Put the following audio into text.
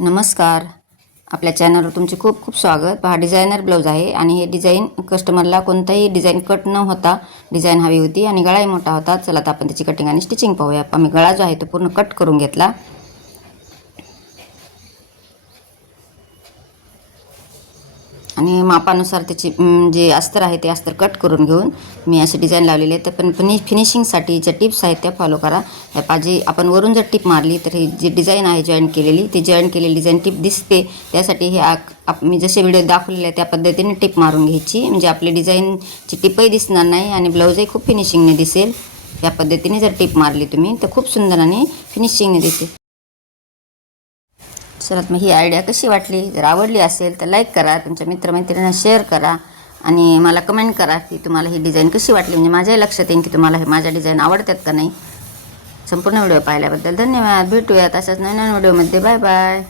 नमस्कार. आपल्या चॅनलवर तुमचे खूप खूप स्वागत. हा डिझायनर ब्लाऊज आहे आणि हे डिझाईन कस्टमरला कोणताही डिझाईन कट न होता डिझाईन हवी होती आणि गळाही मोठा होता. चला आता आपण त्याची कटिंग आणि स्टिचिंग पाहूया. आम्ही गळा जो आहे तो पूर्ण कट करून घेतला आणि मापानुसार त्याची जे अस्तर आहे ते अस्तर कट करून घेऊन मी असे डिझाईन लावलेले आहे. तर पण फिनिशिंगसाठी ज्या टिप्स आहेत त्या फॉलो करा. जे आपण वरून जर टिप मारली तर ही जी डिझाईन आहे जॉईन केलेली ती जॉईन केलेली डिझाईन टिप दिसते. त्यासाठी हे मी जसे व्हिडिओ दाखवलेले आहे त्या पद्धतीने टिप मारून घ्यायची, म्हणजे आपली डिझाईनची टिपही दिसणार नाही आणि ब्लाऊजही खूप फिनिशिंगने दिसेल. या पद्धतीने जर टिप मारली तुम्ही तर खूप सुंदर आणि फिनिशिंगने दिसेल. चला मग ही आयडिया कशी वाटली? जर आवडली असेल तर लाईक करा, तुमच्या मित्रमैत्रिणींना शेअर करा आणि मला कमेंट करा की तुम्हाला ही डिझाईन कशी वाटली. म्हणजे माझ्याही लक्षात येईल की तुम्हाला हे माझ्या डिझाईन आवडतात का नाही. संपूर्ण व्हिडिओ पाहिल्याबद्दल धन्यवाद. भेटूयात अशाच नवीन व्हिडिओमध्ये. Bye bye.